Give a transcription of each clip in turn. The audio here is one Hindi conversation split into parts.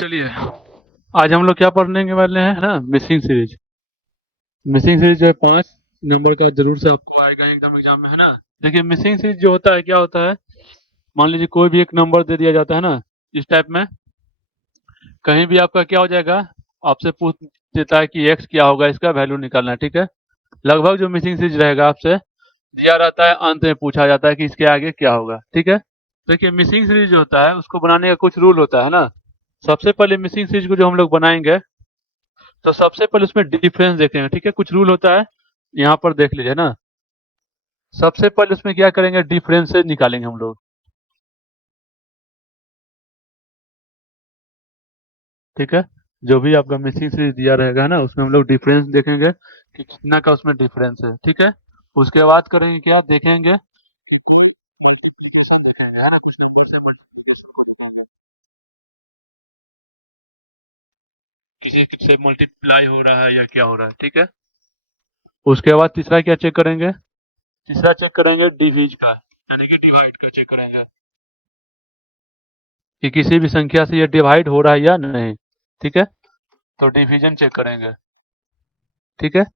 चलिए, आज हम लोग क्या पढ़ने वाले हैं ना, मिसिंग सीरीज। मिसिंग सीरीज जो है 5 नंबर का जरूर से आपको आएगा एकदम एग्जाम में, है ना। देखिए, मिसिंग सीरीज जो होता है क्या होता है, मान लीजिए कोई भी एक नंबर दे दिया जाता है ना, इस टाइप में कहीं भी आपका क्या हो जाएगा, आपसे पूछ देता है कि एक्स क्या होगा, इसका वैल्यू निकालना है, ठीक है। लगभग जो मिसिंग सीरीज रहेगा आपसे दिया रहता है, अंत में पूछा जाता है कि इसके आगे क्या होगा, ठीक है। देखिए, मिसिंग सीरीज जो होता है उसको बनाने का कुछ रूल होता है ना। सबसे पहले मिसिंग सीरीज को जो हम लोग बनाएंगे, तो सबसे पहले उसमें डिफरेंस देखेंगे, ठीक है। कुछ रूल होता है, यहाँ पर देख लीजिए ना। सबसे पहले उसमें क्या करेंगे, डिफरेंस से निकालेंगे हम लोग, ठीक है। जो भी आपका मिसिंग सीरीज दिया रहेगा ना, उसमें हम लोग डिफरेंस देखेंगे कि कितना का उसमें डिफरेंस है, ठीक है। उसके बाद करेंगे क्या, देखेंगे multiplication देखेंगे, है ना, किस तरीके से multiplication को बनाना है, किसी से मल्टीप्लाई हो रहा है या क्या हो रहा है, ठीक है। उसके बाद तीसरा क्या चेक करेंगे, तीसरा चेक करेंगे डिवीज का, यानी कि डिवाइड का चेक करेंगे कि किसी भी संख्या से ये डिवाइड हो रहा है या नहीं, ठीक है। तो डिवीजन चेक करेंगे, ठीक है।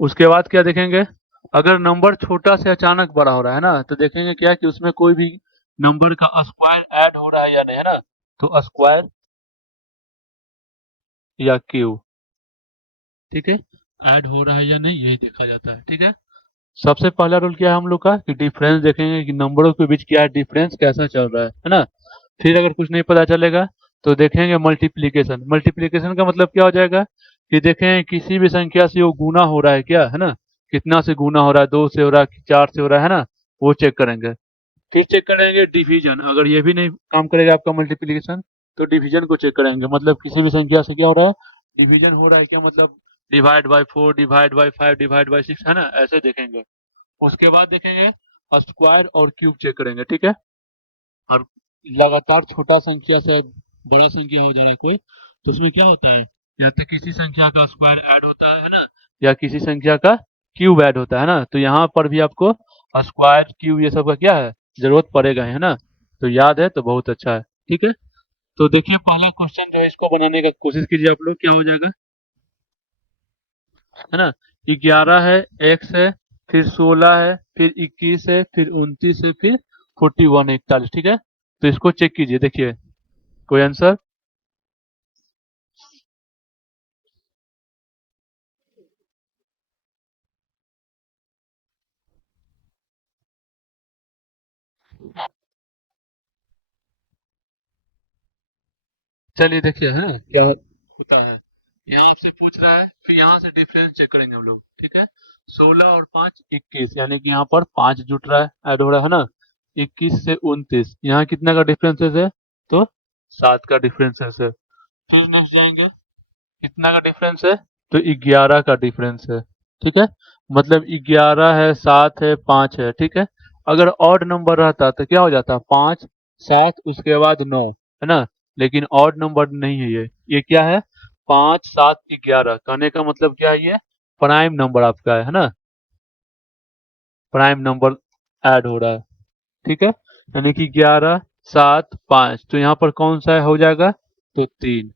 उसके बाद क्या देखेंगे, अगर नंबर छोटा से अचानक बड़ा हो रहा है ना, तो देखेंगे क्या कि उसमें कोई भी नंबर का स्क्वायर ऐड हो रहा है या नहीं, है ना। तो स्क्वायर या क्यूब, ठीक है, ऐड हो रहा है या नहीं, यही देखा जाता है, ठीक है। सबसे पहला रूल क्या है हम लोग का, कि डिफरेंस देखेंगे कि नंबरों के बीच क्या है, डिफरेंस कैसा चल रहा है ना। फिर अगर कुछ नहीं पता चलेगा तो देखेंगे मल्टीप्लीकेशन। मल्टीप्लीकेशन का मतलब क्या हो जाएगा, कि देखें किसी भी संख्या से वो गुना हो रहा है क्या, है ना। कितना से गुना हो रहा है, 2 से हो रहा है, 4 से हो रहा है ना, वो चेक करेंगे। फिर चेक करेंगे डिवीजन, अगर ये भी नहीं काम करेगा आपका मल्टीप्लीकेशन, तो डिवीजन को चेक करेंगे, मतलब किसी भी संख्या से क्या हो रहा है, डिवीजन हो रहा है क्या, मतलब divide by 4, divide by 5, divide by 6, है ना, ऐसे देखेंगे। उसके बाद देखेंगे स्क्वायर और क्यूब चेक करेंगे, ठीक है। और लगातार छोटा संख्या से बड़ा संख्या हो जा रहा है कोई, तो उसमें क्या होता है, या तो किसी संख्या का स्क्वायर ऐड होता है ना, या किसी संख्या का क्यूब ऐड होता है ना। तो यहाँ पर भी आपको स्क्वायर क्यूब ये सब का क्या है, जरूरत पड़ेगा, है ना। तो याद है तो बहुत अच्छा है, ठीक है। तो देखिए, पहला क्वेश्चन जो है इसको बनाने का कोशिश कीजिए आप लोग, क्या हो जाएगा, है ना। 11 है, एक्स है, फिर 16 है, फिर 21 है, फिर 29 है, फिर 41 है, 41, ठीक है। तो इसको चेक कीजिए, देखिए कोई आंसर। चलिए देखिए, है ना क्या होता है। यहाँ आपसे पूछ रहा है, फिर यहाँ से डिफरेंस चेक करेंगे हम लोग, ठीक है। 16 और 5 21, यानी कि यहाँ पर 5 जुट रहा है, ऐड हो रहा है ना। 21 से 29, यहाँ कितना का डिफरेंसेस है, तो 7 का डिफरेंसेस है। फिर नेक्स्ट जाएंगे, कितना का डिफरेंस है, तो 11 का डिफरेंस है, ठीक है। मतलब 11 है, 7 है, 5 है, ठीक है। अगर ऑड नंबर रहता तो क्या हो जाता, 5 7 उसके बाद 9, है ना। लेकिन ऑड नंबर नहीं है ये क्या है, 5 7 11, कहने का मतलब क्या है, ये प्राइम नंबर आपका है ना। प्राइम नंबर ऐड हो रहा है, ठीक है। यानी कि 11 7 5, तो यहाँ पर कौन सा हो जाएगा, तो 3,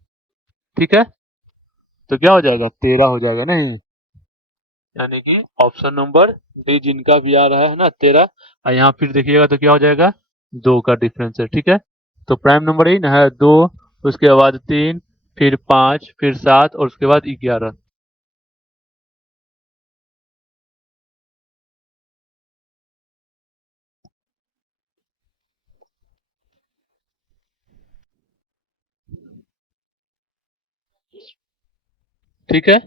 ठीक है। तो क्या हो जाएगा, 13 हो जाएगा नहीं, यानी कि ऑप्शन नंबर डी जिनका भी आ रहा है ना, 13। और यहाँ फिर देखिएगा तो क्या हो जाएगा, 2 का डिफरेंस है, ठीक है। तो प्राइम नंबर ही ना है 2, उसके बाद 3, फिर 5, फिर 7 और उसके बाद 11, ठीक है।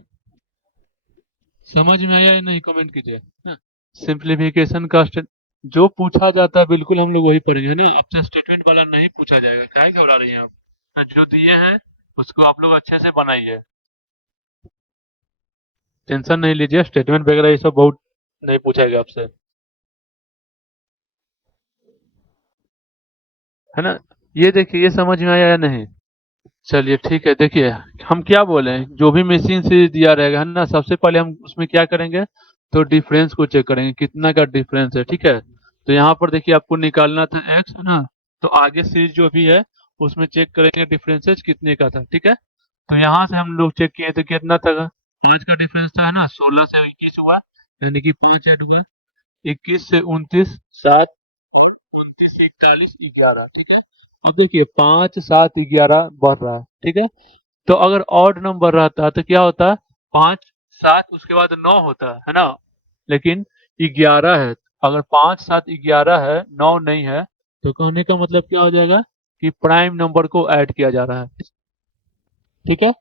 समझ में आया या नहीं, कमेंट कीजिए ना। सिंप्लीफिकेशन का जो पूछा जाता है बिल्कुल हम लोग वही पढ़ेंगे, है ना। आपसे स्टेटमेंट वाला नहीं पूछा जाएगा, काहे घबरा रही हैं आप। हाँ, जो दिए हैं उसको आप लोग अच्छे से बनाइए, टेंशन नहीं लीजिए, स्टेटमेंट वगैरह ये सब बहुत नहीं पूछेगा आपसे, है ना। ये देखिए, ये समझ में आया या नहीं। चलिए ठीक है, देखिए हम क्या बोले, जो भी मशीन से दिया रहेगा, है ना, सबसे पहले हम उसमें क्या करेंगे, तो डिफरेंस को चेक करेंगे कितना का डिफरेंस है, ठीक है। तो यहाँ पर देखिए आपको निकालना था एक्स, है ना। तो आगे सीरीज जो भी है उसमें चेक करेंगे डिफरेंसेस कितने का था। ठीक है, तो यहाँ से हम लोग चेक किए तो कितना था, 5 का डिफरेंस था, है ना। 16 से 21 हुआ, यानी कि 5 ऐड हुआ। 21 से 29, 7, 29 से 41, 11। ठीक है, अब देखिए 5, 7, 11 बढ़ रहा है। ठीक है, तो अगर ऑड नंबर रहता तो क्या होता, 5, 7 उसके बाद 9 होता है ना। लेकिन 11 है, अगर 5, 7, 11 है, 9 नहीं है, तो कहने का मतलब क्या हो जाएगा कि प्राइम नंबर को ऐड किया जा रहा है। ठीक है,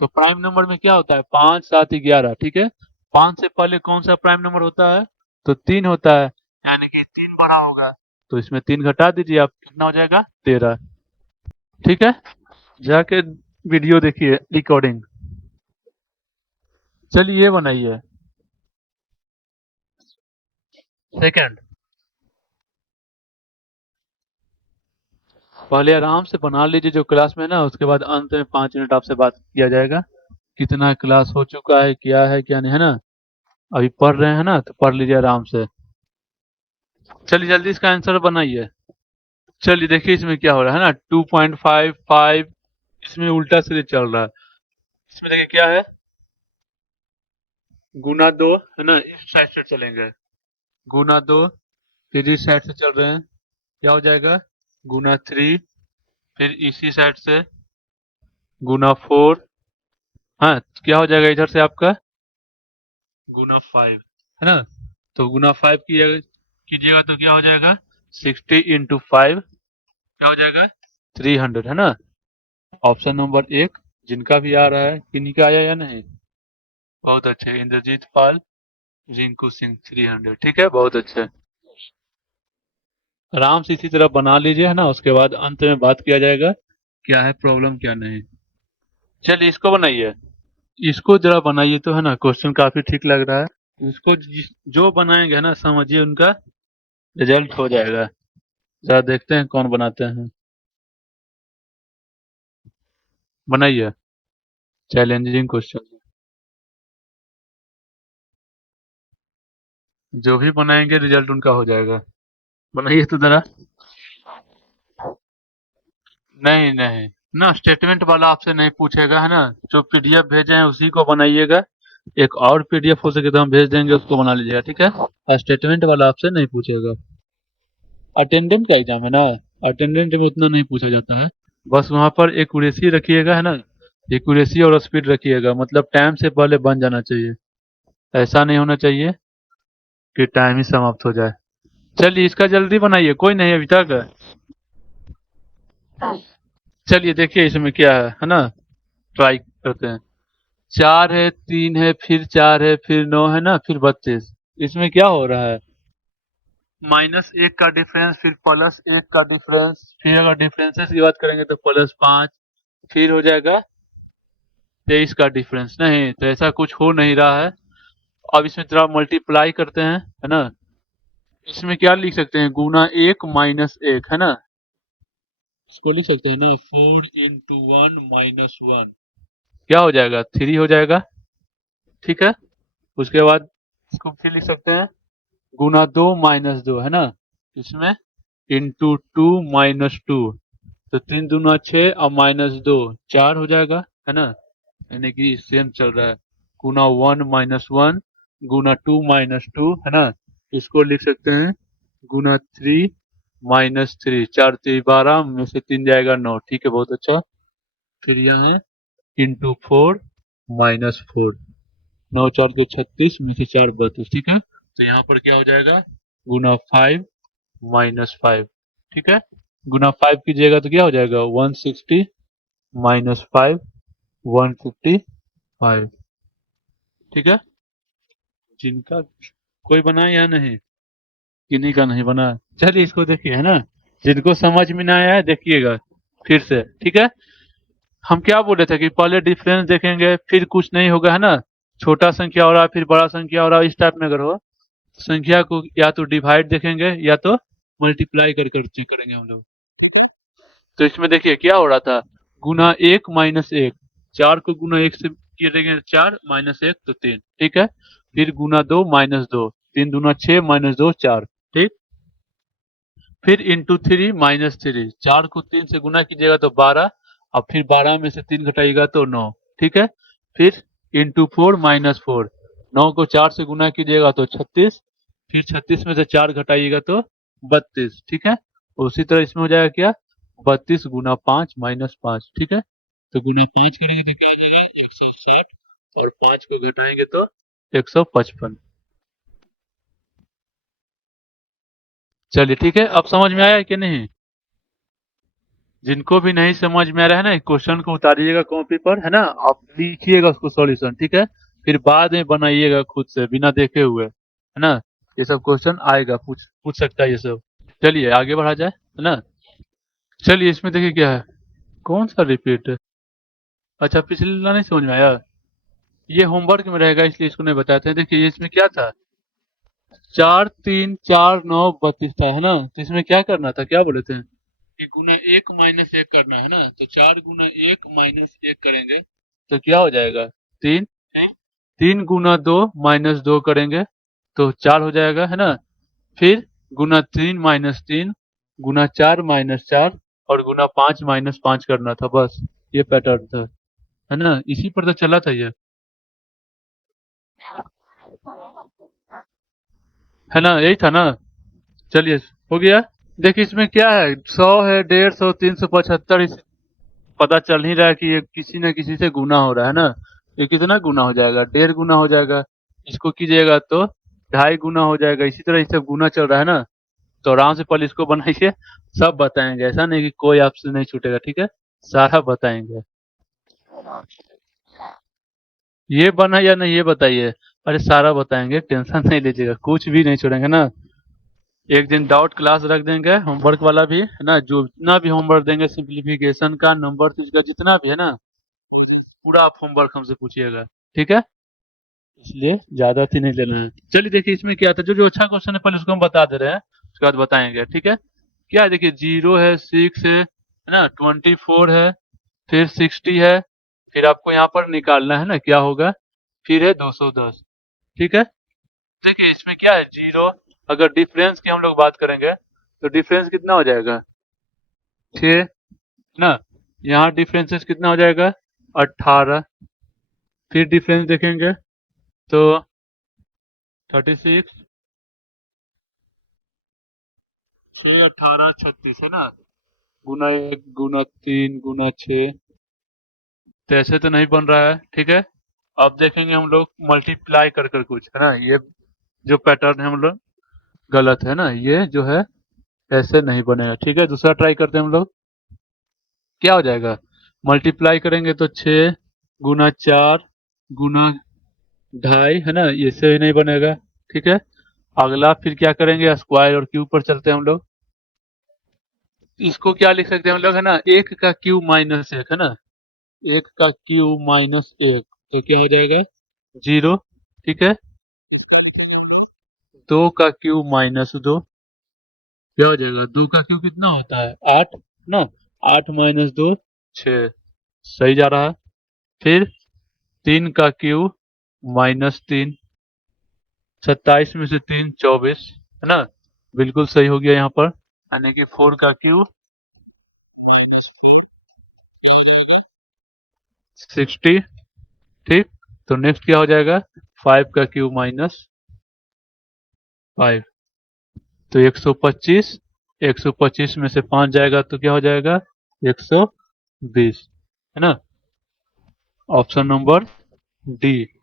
तो प्राइम नंबर में क्या होता है, 5, 7, 11। ठीक है, 5 से पहले कौन सा प्राइम नंबर होता है, तो 3 होता है, यानी कि 3 बड़ा होगा। तो इसमें 3 घटा दीजिए आप, कितना हो जाएगा, 13। ठीक है, जाके वीडियो देखिए रिकॉर्डिंग। चलिए ये बनाइए सेकंड। पहले आराम से बना लीजिए जो क्लास में ना, उसके बाद अंत में 5 मिनट आपसे बात किया जाएगा, कितना क्लास हो चुका है, क्या नहीं, है ना। अभी पढ़ रहे हैं ना, तो पढ़ लीजिए आराम से। चलिए जल्दी इसका आंसर बनाइए। चलिए देखिए इसमें क्या हो रहा है ना, 2.55, इसमें उल्टा सीधे चल रहा है। इसमें देखिए क्या है, गुना 2, है ना, इस साइड से चलेंगे, गुना 2, फिर इस साइड से चल रहे हैं, क्या हो जाएगा, गुना 3, फिर इसी साइड से गुना 4। हाँ, क्या हो जाएगा इधर से आपका, गुना 5, है ना। तो गुना 5 कीजिएगा तो क्या हो जाएगा, 60 × 5, क्या हो जाएगा, 300, है ना। ऑप्शन नंबर 1, जिनका भी आ रहा है, किन्हीं का आया या नहीं। बहुत अच्छे, इंद्रजीत पाल, रिंकू सिंह, 300। ठीक है, बहुत अच्छे। आराम से इसी तरह बना लीजिए, है ना, उसके बाद अंत में बात किया जाएगा क्या है प्रॉब्लम क्या नहीं। चलिए इसको बनाइए, इसको जरा बनाइए तो, है ना, क्वेश्चन काफी ठीक लग रहा है। इसको जो बनाएंगे, है ना, समझिए उनका रिजल्ट हो जाएगा। जरा देखते हैं कौन बनाते हैं, बनाइए, चैलेंजिंग क्वेश्चन। जो भी बनाएंगे रिजल्ट उनका हो जाएगा। बनाइए तो जरा। नहीं नहीं, ना स्टेटमेंट वाला आपसे नहीं पूछेगा, है ना। जो पीडीएफ भेजे हैं उसी को बनाइएगा। एक और पीडीएफ हो सके तो हम भेज देंगे, उसको बना लीजिएगा। ठीक है, स्टेटमेंट वाला आपसे नहीं पूछेगा। अटेंडेंट का एग्जाम है ना, अटेंडेंट में उतना नहीं पूछा जाता है। बस वहां पर एक्यूरेसी रखिएगा, है ना, एक्यूरेसी और स्पीड रखिएगा, मतलब टाइम से पहले बन जाना चाहिए। ऐसा नहीं होना चाहिए कि टाइम ही समाप्त हो जाए। चलिए इसका जल्दी बनाइए, कोई नहीं अभी तक। चलिए देखिए इसमें क्या है ना, ट्राई करते हैं। 4 है, 3 है, फिर 4 है, फिर 9 है ना, फिर 32। इसमें क्या हो रहा है, -1 का डिफरेंस, फिर +1 का डिफरेंस, फिर अगर डिफरेंसेस की बात करेंगे तो +5, फिर हो जाएगा 23 का डिफरेंस। नहीं तो ऐसा कुछ हो नहीं रहा है। अब इसमें थोड़ा मल्टीप्लाई करते हैं, है ना। इसमें क्या लिख सकते हैं, गुना 1 - 1, है ना। इसको लिख सकते हैं ना, 4 × 1 - 1, क्या हो जाएगा, 3 हो जाएगा। ठीक है, उसके बाद इसको फिर लिख सकते हैं, गुना 2 - 2, है ना। इसमें × 2 - 2, तो 3 दूना 6 और -2 4 हो जाएगा, है ना। यानी कि सेम चल रहा है, गुना 1 - 1, गुना 2 - 2, है ना। इसको लिख सकते हैं गुना 3 - 3, 4×3 = 12, में से 3 जाएगा 9। ठीक है, बहुत अच्छा। फिर यहाँ है × 4 - 4, 9×4 = 36, में से 4 32। ठीक है, तो यहाँ पर क्या हो जाएगा, गुना 5 - 5। ठीक है, गुना 5 कीजिएगा तो क्या हो जाएगा, 160 - 5, 155। ठीक है, जिनका कोई बना या नहीं, किन्हीं का नहीं बना। चलिए इसको देखिए, है ना, जिनको समझ में ना आया है देखिएगा फिर से। ठीक है, हम क्या बोले थे कि पहले डिफरेंस देखेंगे, फिर कुछ नहीं होगा, है ना। छोटा संख्या हो रहा है, फिर बड़ा संख्या हो रहा है, इस टाइप में अगर हो, संख्या को या तो डिवाइड देखेंगे या तो मल्टीप्लाई कर कर चेक करेंगे हम लोग। तो इसमें देखिए क्या हो रहा था, गुना 1 - 1, 4 को गुना 1 से किए देंगे 4, -1 तो 3। ठीक है, फिर गुना 2 - 2, 3 दूना 6, -2 4। ठीक, फिर इंटू 3 - 3, 4 को 3 से गुना कीजिएगा तो 12, और फिर 12 में से 3 घटाइएगा तो 9, ठीक है। फिर इंटू 4 - 4, 9 को 4 से गुना कीजिएगा तो 36, फिर 36 में से 4 घटाइएगा तो 32, ठीक है। उसी तरह इसमें हो जाएगा क्या, 32 गुना 5 - 5, ठीक है। तो गुना 5 करेंगे तो क्या आ जाएगा, 160, और 5 को घटाएंगे तो 155। चलिए ठीक है, अब समझ में आया कि नहीं। जिनको भी नहीं समझ में आ रहा है ना, क्वेश्चन को उतारिएगा कॉपी पर, है ना, आप लिखिएगा उसको सॉल्यूशन, ठीक है। फिर बाद में बनाइएगा खुद से बिना देखे हुए, है ना। ये सब क्वेश्चन आएगा, पूछ पूछ सकता है ये सब। चलिए आगे बढ़ा जाए, है ना। चलिए इसमें देखिए क्या है, कौन सा रिपीट है। अच्छा पिछला नहीं समझ में आया, ये होमवर्क में रहेगा इसलिए इसको नहीं बताते हैं। देखिए इसमें क्या था, 4 3 4 9 32 था, है ना। तो इसमें क्या करना था, क्या बोले थे कि गुना 1 - 1 करना है ना। तो 4 गुना 1 - 1 करेंगे तो क्या हो जाएगा, 3। 3 गुना 2 - 2 करेंगे तो 4 हो जाएगा, है ना। फिर गुना 3 - 3, गुना 4 - 4, और गुना 5 - 5 करना था, बस ये पैटर्न था, है ना। इसी पर तो चला था ये, है ना, यही था ना। चलिए हो गया। देखिए इसमें क्या है, 100 है, 150, 375, इस पता चल ही रहा है कि ये किसी न किसी से गुना हो रहा है ना। ये कितना गुना हो जाएगा, 1.5 गुना हो जाएगा। इसको कीजिएगा तो 2.5 गुना हो जाएगा। इसी तरह ये सब गुना चल रहा है ना। तो आराम से पहले इसको बनाइए, सब बताएंगे, ऐसा नहीं कि कोई आपसे नहीं छूटेगा, ठीक है। सारा बताएंगे। ये बना या नहीं ये बताइए। अरे सारा बताएंगे, टेंशन नहीं लीजिएगा, कुछ भी नहीं छोड़ेंगे ना। एक दिन डाउट क्लास रख देंगे, होमवर्क वाला भी, है ना। जो जितना भी होमवर्क देंगे, सिंप्लीफिकेशन का, नंबर का जितना भी है ना, पूरा आप होमवर्क हमसे पूछिएगा, ठीक है। इसलिए ज्यादा थी नहीं लेना है। चलिए देखिए इसमें क्या था, जो जो अच्छा क्वेश्चन है पहले उसको हम बता दे रहे हैं, उसके बाद बताएंगे, ठीक है। क्या है देखिए, 0 है, 6 है ना, 24 है, फिर 60 है, फिर आपको यहाँ पर निकालना है ना क्या होगा, फिर है 210, ठीक है। देखिए इसमें क्या है, 0, अगर डिफरेंस की हम लोग बात करेंगे तो डिफरेंस कितना हो जाएगा, 6 ना। यहाँ डिफरेंसेस कितना हो जाएगा, 18। फिर डिफरेंस देखेंगे तो 36, 6 18 36, है ना। गुना 1 गुना 3 गुना 6, तो ऐसे तो नहीं बन रहा है, ठीक है। अब देखेंगे हम लोग मल्टीप्लाई कर कर कुछ, है ना। ये जो पैटर्न है हम लोग गलत है ना, ये जो है ऐसे नहीं बनेगा, ठीक है। दूसरा ट्राई करते हैं हम लोग, क्या हो जाएगा, मल्टीप्लाई करेंगे तो 6 गुना 4 गुना 2.5, है ना, ये से ही नहीं बनेगा, ठीक है। अगला फिर क्या करेंगे, स्क्वायर और क्यूब पर चलते हैं हम लोग। इसको क्या लिख सकते हैं हम लोग, है ना, 1 का क्यूब - 1, है ना। 1 का क्यूब - 1 तो क्या हो जाएगा, 0, ठीक है। 2 का क्यूब - 2 क्या हो जाएगा, 2 का क्यूब कितना होता है, 8 ना। 8 - 2 6, सही जा रहा है। फिर 3 का क्यूब - 3, 27 में से 3 24, है ना। बिल्कुल सही हो गया यहाँ पर। यानी कि 4 का क्यूब - 60, ठीक। तो नेक्स्ट क्या हो जाएगा, 5 का क्यूब - 5, तो 125, 125 में से 5 जाएगा तो क्या हो जाएगा, 120, है ना। Option number D.